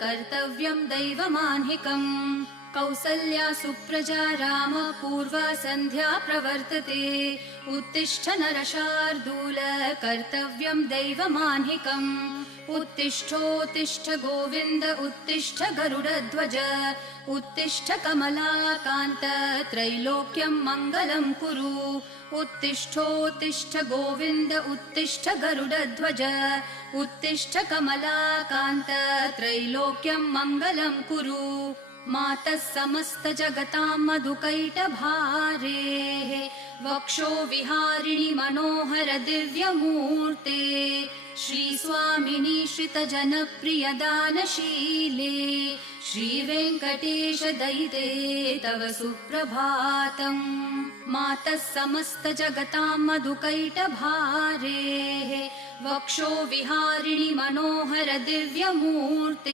कर्तव्यं दैवमान्हिकम् कौसल्या सुप्रजा राम पूर्वा सन्ध्या प्रवर्तते उत्तिष्ठ नरशार्दूल कर्तव्यं दैवमान्हिकम् उत्तिष्ठोत्तिष्ठ गोविन्द उत्तिष्ठ गरुडध्वज उत्तिष्ठ कमलाकान्त त्रैलोक्यं मङ्गलं कुरु उत्तिष्ठोत्तिष्ठ गोविन्द उत्तिष्ठ गरुडध्वज उत्तिष्ठ कमलाकान्त त्रैलोक्यं मङ्गलं कुरु मातः समस्त जगतां मधुकैटभारेः वक्षो विहारिणि मनोहर दिव्यमूर्ते श्रीस्वामिनि श्रितजनप्रिय दानशीले श्रीवेङ्कटेश दयिते तव सुप्रभातम् मातः समस्त जगतां मधुकैटभारेः वक्षो विहारिणि मनोहर दिव्यमूर्ते